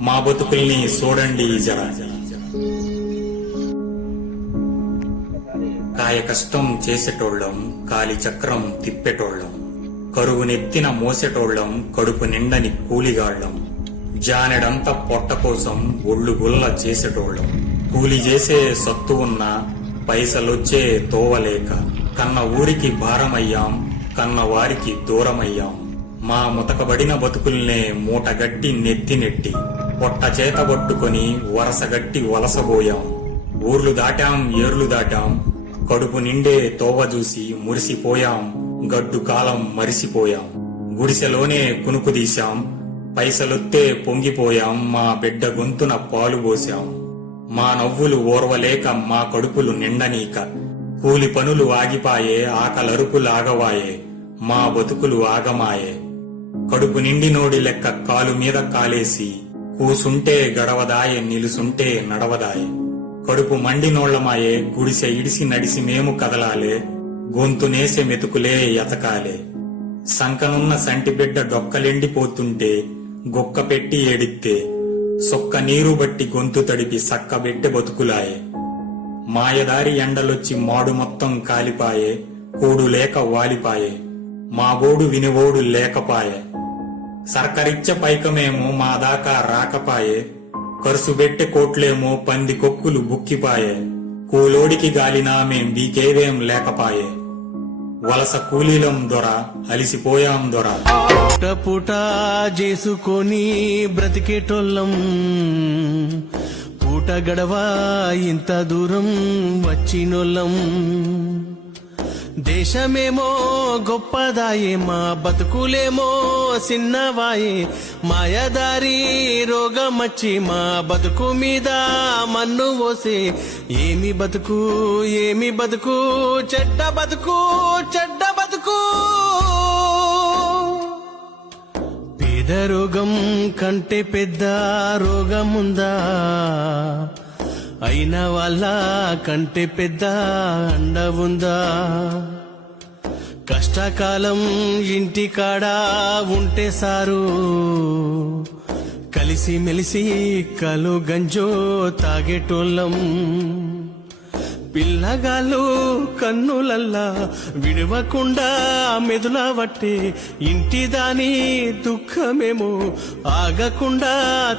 మా బతుకుల్ని చూడండి జర. కాయ కష్టం చేసేటోళ్ళం కాలి చక్రం తిప్పేటోళ్ళం కరువు నెత్తిన మోసేటోళ్ళం కడుపు నిండని కూలిగాళ్ళం జానెడంత పొట్ట కోసం ఒళ్ళు గుల్ల చేసేటోళ్ళం. కూలి చేసే సత్తు ఉన్న పైసలొచ్చే తోవలేక కన్న ఊరికి భారమయ్యాం కన్న వారికి దూరమయ్యాం. మా ముతకబడిన బతుకుల్నే మూటగట్టి నెత్తి నెట్టి పొట్ట చేత పట్టుకొని వరసగట్టి వలసబోయాం ఊర్లు దాటాం ఏర్లు దాటాం. కడుపు నిండే తోవ చూసి మురిసిపోయాం. గడ్డు కాలం మరిసిపోయాం. గుడిసెలోనే కునుకుదీశాం పైసలొత్తే పొంగిపోయాం. మా బిడ్డ గొంతున పాలు పోశాం. మా నవ్వులు ఓర్వలేక మా కడుపులు నిండనీక కూలి పనులు ఆగిపాయే ఆకలరుపులాగవాయే. మా బతుకులు ఆగమాయే. కడుపు నిండి నోడి లెక్క కాలు మీద కాలేసి కూసుంటే గడవదాయే నిలుసుంటే నడవదాయే. కడుపు మండి నోళ్ళమాయే గుడిసె ఇడిసి నడిసి మేము కదలాలే గొంతునేసె మెతుకులే ఎతకాలే. సంకనున్న సంటి బిడ్డ డొక్కలెండిపోతుంటే గొక్క పెట్టి ఏడిత్తే సొక్క నీరు బట్టి గొంతు తడిపి సక్కబెట్టె బతుకులాయే. మాయదారి ఎండలొచ్చి మాడు మొత్తం కాలిపాయే కూడు లేక వాలిపాయే. మాగోడు వినివోడు లేకపాయే. సర్కరిచ్చ పైకమేమో మా దాకా రాకపాయే. ఖర్చు బెట్టె కోట్లేమో పంది కొక్కులు బుక్కిపాయే. కూలోడికి గాలినా మేం బీకేవేం లేకపాయే. వలస కూలీలం దొర అలిసిపోయాం దొర. పూట పూట చేసుకొని బ్రతికేటోళ్ళం. పూట గడవా ఇంత దూరం వచ్చినోళ్ళం. దేశమేమో గొప్పదాయే మా బతుకులేమో చిన్నవాయే. మాయదారి రోగమచ్చి మా బతుకు మీద మన్ను ఓసే ఏమి బతుకు ఏమి బతుకు చెడ్డ బతుకు చెడ్డ బతుకు. పేద రోగం కంటే పెద్ద రోగముందా? అయిన వాళ్ళ కంటే పెద్ద అండ ఉందా? కష్టకాలం ఇంటికాడా ఉంటే సారు. కలిసి మెలిసి కలు గంజో తాగేటోళ్ళం. పిల్లగాళ్ళు కన్నులల్లా విడవకుండా మెదుల వట్టే ఇంటి దాని దుఃఖమేమో ఆగకుండా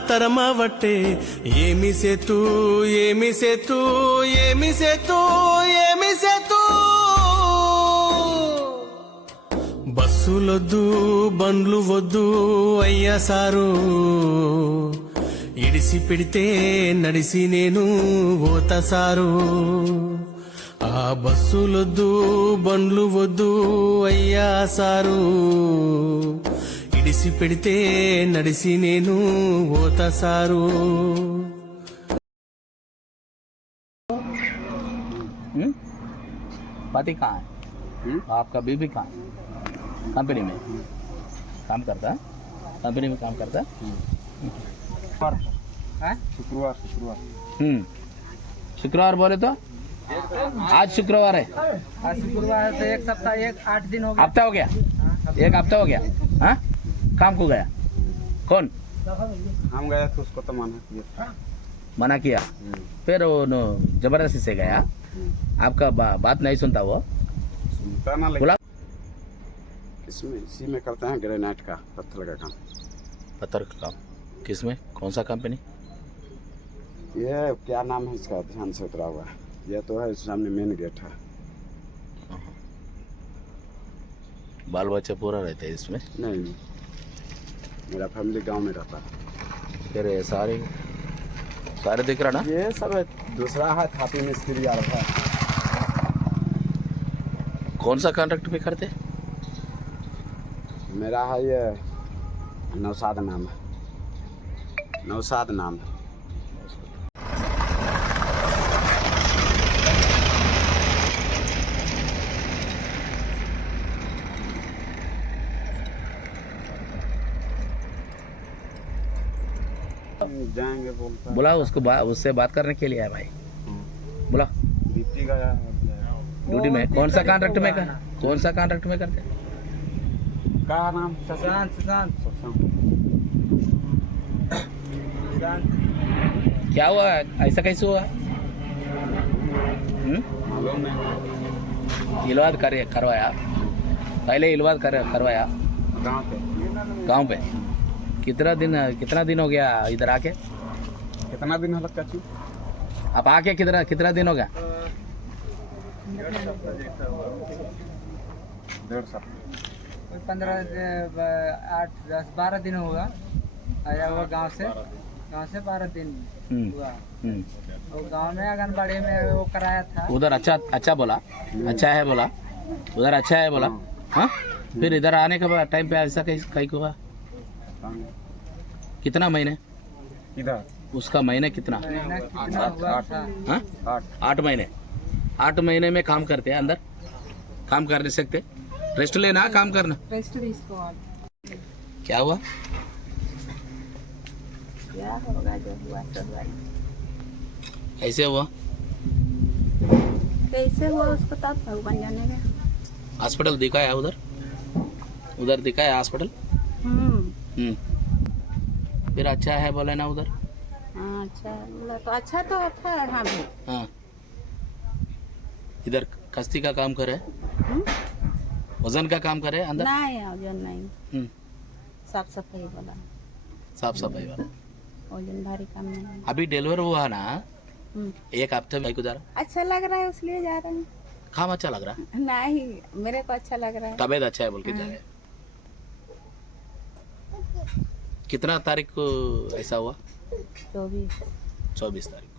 తరమవట్టే ఏమి సేతు ఏమి సేతు ఏమి సేతు ఏమి సేతు? బస్సులొద్దు బండ్లు వద్దు అయ్యా సారు. ఇడిసి పెడితే నడిసి నేను ఓత సారు ఆ బస్సులొద్దు బండ్లు వద్దు అయ్యా సారు ఇడిసి పెడితే నడిసి నేను ఓత సారు हम्म? पति कहाँ है आपका बीबी कहाँ है कंपनी में काम करता है कंपनी में काम करता है शुक्रवार शुक्रवार हम्म। शुक्रवार बोले तो? आज शुक्रवार है। आज शुक्रवार से एक सप्ताह एक आठ दिन हो गया हफ़्ता हो गया? एक हफ़्ता हो गया? हाँ? काम को गया? कौन? हम गए थे उसको तो मना किया। मना किया? फिर वो ज़बरदस्ती से गया? आपका बा, बात नहीं सुनता वो? सुनता ना लेकिन इसमें इसी में करते हैं ग्रेनाइट का पत्थर का काम। पत्थर का काम। किसमें? कौन सा कंपनी ये क्या नाम है इसका? ध्यान से उतरा हुआ। है ये तो है सामने मेन गेट है। बाल बच्चे पूरा रहते हैं इसमें? नहीं। नहीं मेरा फैमिली गाँव में रहता है। फिर ये सारे सारे दिख रहा ना? ये सब है दूसरा है थापी मिस्त्री आ रहा है। कौन सा कॉन्ट्रैक्ट पे करते? मेरा है ये नौसाद नाम है। नौसाद नाम। है जाएँगे बोलता बोला उसको बा, उससे बात करने के लिए है भाई। बोला। ड्यूटी में कौन सा कॉन्ट्रैक्ट में कर कौन सा कॉन्ट्रैक्ट में करते क्या नाम? सुशांत सुशांत। सुशांत। क्या हुआ? ऐसा कैसे हुआ? हम्म? इलाज कर करवाया। पहले इलाज कर करवाया। गाँव पे। गाँव पे कितना दिन कितना दिन हो गया इधर आके? कितना दिन हलक चाचू? आप आके कितना कितना दिन हो गया? डेढ़ पंद्रह आठ दस बारह दिन होगा। आया हुआ गाँव से। से दिन हम्म, हुआ। हम्म। में आंगनबाड़ी में वो कराया था। उधर अच्छा अच्छा बोला। अच्छा है बोला। उधर अच्छा है बोला। हाँ? फिर इधर आने के बाद टाइम पे ऐसा कहीं कहीं हुआ? कितना महीने? इधर। उसका महीने कितना? हाँ? आठ महीने। आठ महीने में काम करते हैं अंदर? काम कर नहीं सकते? रेस्ट लेना काम करना। रेस्ट क्या हुआ? क्या होगा जो हुआ ऐसे हुआ? कैसे हुआ उसको तब भगवान जाने में। हॉस्पिटल दिखाया उधर? उधर दिखाया हॉस्पिटल? हम्म। हम्म। फिर अच्छा है बोले ना उधर? हाँ अच्छा बोला तो अच्छा तो था हाँ भी। हाँ। इधर कश्ती का काम करे? हम्म? वज़न का काम करे अंदर? नहीं ओजन नहीं। हम्म, साफ़ सफ़ाई वाला। साफ़ सफ़ाई वाला। ओजन भारी काम नहीं अभी डिलीवर हुआ ना? हम्म। एक हफ़्ते में गुजारा अच्छा लग रहा है इसलिए जा रहे हैं। काम अच्छा लग रहा है? नहीं मेरे को अच्छा लग रहा है। तबीयत अच्छा है बोल के जा रहे हैं। कितना तारीख को ऐसा हुआ? चौबीस। चौबीस तारीख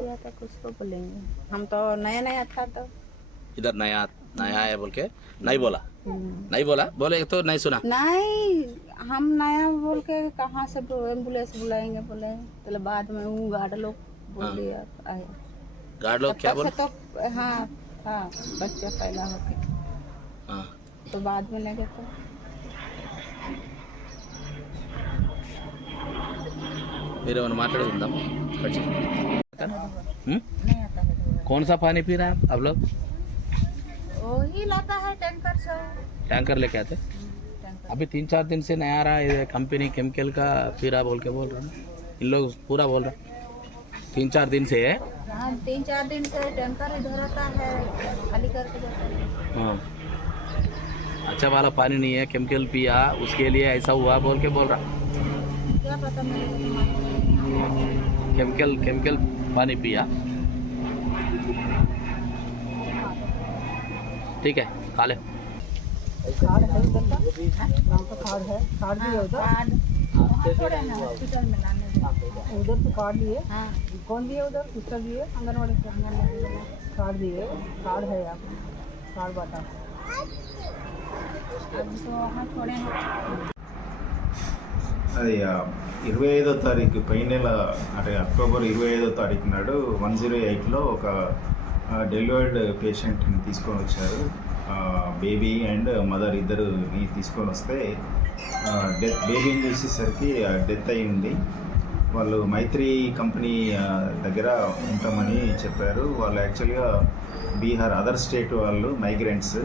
दिया था कुछ तो बोलेंगे। हम तो नया नया था तो। इधर नया नया है बोल के। नहीं बोला? हम्म। नहीं बोला? बोले तो नहीं सुना। नहीं। हम नया बोल के कहाँ से एंबुलेंस बुलाएँगे बोले? तो बाद में वो गार्ड लोग बोल हाँ। दिया आए। गार्ड लोग क्या बोले? तो हाँ हाँ बच्चा पैदा होके हाँ। तो बाद में लगे तो। मेरे वन मार्टर फिर माता कौन सा पानी पी रहे हैं आप लोग? वही लाता है टैंकर से। टैंकर लेके आते? हैं अभी तीन चार दिन से नया आ रहा है ये कंपनी केमिकल का पी रहा बोल के बोल रहा है इन लोग पूरा बोल रहा है। तीन चार दिन से हाँ। तीन चार दिन से टैंकर इधर आता है खाली करके जाता है। हाँ। अच्छा वाला पानी नहीं है केमिकल पिया उसके लिए ऐसा हुआ बोल के बोल रहा। क्या पता नहीं। केमिकल केमिकल पानी पिया। ठीक है खा ले। कार्ड है उधर का गाँव का कार्ड है कार्ड भी है उधर कार्ड हॉस्पिटल में लाने दो। उधर से कार्ड लिए हाँ कौन दिए उधर सिस्टर दिए आंगनवाड़ी से आंगनवाड़ी में। कार्ड दिए कार्ड है आप कार्ड बता अब तो वहाँ छोड़े हैं అది ఆ, ఇరవై ఐదో తారీఖు పై నెల అంటే అక్టోబర్ ఇరవై ఐదో తారీఖు నాడు వన్ జీరో ఎయిట్లో ఒక ఆ, డెలివర్డ్ పేషెంట్ని తీసుకొని వచ్చారు ఆ, బేబీ అండ్ మదర్ ఇద్దరుని తీసుకొని వస్తే డెత్ బేబీని చూసేసరికి డెత్ అయి ఉంది. వాళ్ళు మైత్రి కంపెనీ దగ్గర ఉంటామని చెప్పారు. వాళ్ళు యాక్చువల్గా బీహార్ అదర్ స్టేట్ వాళ్ళు మైగ్రెంట్స్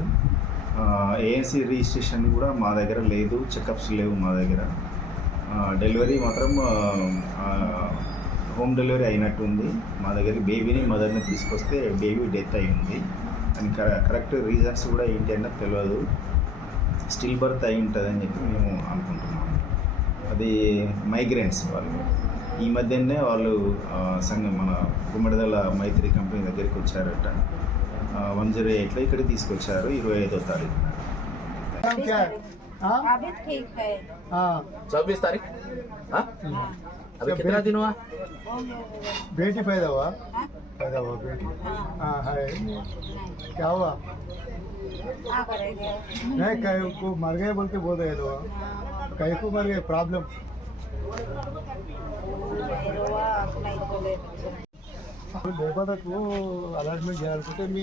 ఏఎన్సీ రిజిస్ట్రేషన్ కూడా మా దగ్గర లేదు చెకప్స్ లేవు మా దగ్గర. డెలివరీ మాత్రం హోమ్ డెలివరీ అయినట్టుంది. మా దగ్గరికి బేబీని మదర్ని తీసుకొస్తే బేబీ డెత్ అయి ఉంది. అని కర- కరెక్ట్ రీజన్స్ కూడా ఏంటి అన్నది తెలియదు స్టిల్ బర్త్ అయి ఉంటుంది అని చెప్పి మేము అనుకుంటున్నాము అది మైగ్రెంట్స్ వాళ్ళు ఈ మధ్యనే వాళ్ళు ఆ, సంఘం మన గుమ్మడిదల మైత్రి కంపెనీ దగ్గరికి వచ్చారట వన్ జీరో ఎయిట్లో ఇక్కడికి తీసుకొచ్చారు ఇరవై ఐదో తారీఖు अभी ठीक है चौबीस तारीख हाँ अभी कितना दिन हुआ बेटी पैदा हुआ हाँ? पैदा हुआ बेटी हाँ हाँ है नहीं क्या हुआ क्या करेंगे नहीं कहीं को मर गए बोल के बोल रहे लोग कहीं को मर गए प्रॉब्लम नहीं रोआ नहीं बोले లేబర్లకు అలాట్మెంట్ చేయాలనుకుంటే మీ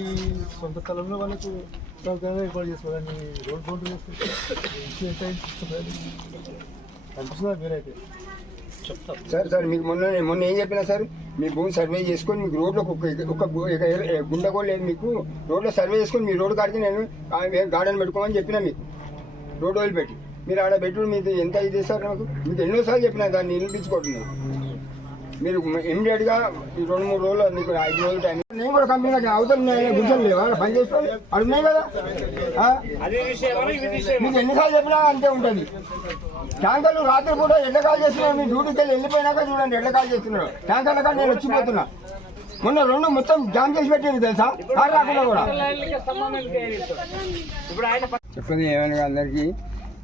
సొంత స్థలంలో వాళ్ళకు సౌకర్యంగా ఏర్పాటు చేసుకోవాలని రోడ్ బౌండరీ చేసుకుంటే ఇంటి ఎంత ఇస్తుంది కనిపిస్తుందా మీరైతే సార్ సార్ మీకు మొన్న మొన్న ఏం చెప్పినా సార్? మీ భూమి సర్వే చేసుకొని మీకు రోడ్లో ఒక గుండె కూడా లేదు మీకు. రోడ్లో సర్వే చేసుకొని మీ రోడ్డు కాడికి నేను గార్డెన్ పెట్టుకోమని చెప్పినా మీకు. రోడ్డు వదిలిపెట్టి. మీరు ఆడ పెట్టుడు మీకు ఎంత ఇది సార్ నాకు? మీకు ఎన్నోసార్లు చెప్పినా దాన్ని నిలిపించుకుంటున్నాను మీరు ఇమ్మీడియట్గా ఈ రెండు మూడు రోజులు నీకు ఐదు రోజులు టైం నేను కూడా కంపెనీ అవతల గుంటలు లేవా పని చేసుకోవాలి అవి ఉన్నాయి కదా? మీకు ఎన్నిసార్లు చెప్పినా అంతే ఉంటుంది. ట్యాంకర్లు రాత్రి కూడా ఎండకాలు చేస్తున్నారు? మీ డ్యూటీకి వెళ్ళి వెళ్ళిపోయినాక చూడండి ఎండకాలు చేస్తున్నారు? ట్యాంకర్ల కానీ నేను వచ్చిపోతున్నా. మొన్న రెండు మొత్తం జామ్ చేసి పెట్టింది తెలుసా? కారు రాకుండా కూడా. చెప్పండి ఏమైనా అందరికీ.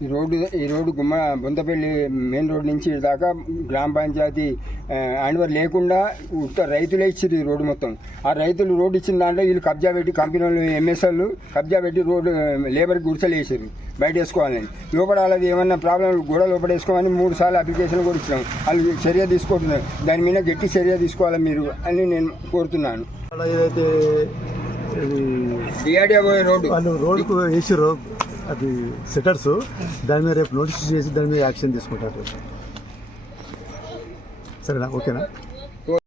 ఈ రోడ్డు ఈ రోడ్డు గుమ్మ బొంతపల్లి మెయిన్ రోడ్ నుంచి దాకా గ్రామ పంచాయతీ హ్యాండ్ఓవర్ లేకుండా ఉత్త రైతులే ఇచ్చారు ఈ రోడ్డు మొత్తం. ఆ రైతులు రోడ్డు ఇచ్చిన దాంట్లో వీళ్ళు కబ్జా పెట్టి కంపెనీ వాళ్ళు ఎంఎస్ఎల్ కబ్జా పెట్టి రోడ్డు లేబర్కి గుడిసెలు వేసారు బయట వేసుకోవాలని లోపల వాళ్ళది ఏమన్నా ప్రాబ్లం కూడా లోపల వేసుకోమని మూడు సార్లు అప్లికేషన్ కూడా ఇచ్చినాం. వాళ్ళు చర్య తీసుకుంటున్నారు దాని మీద గట్టి చర్య తీసుకోవాలి మీరు అని నేను కోరుతున్నాను. DRDA road. వాళ్ళు రోడ్డుకు వేసిర్రు అది సెటర్స్ దాని మీద రేపు నోటీస్ చేసి దాని మీద యాక్షన్ తీసుకుంటారు. సరేనా? ఓకేనా?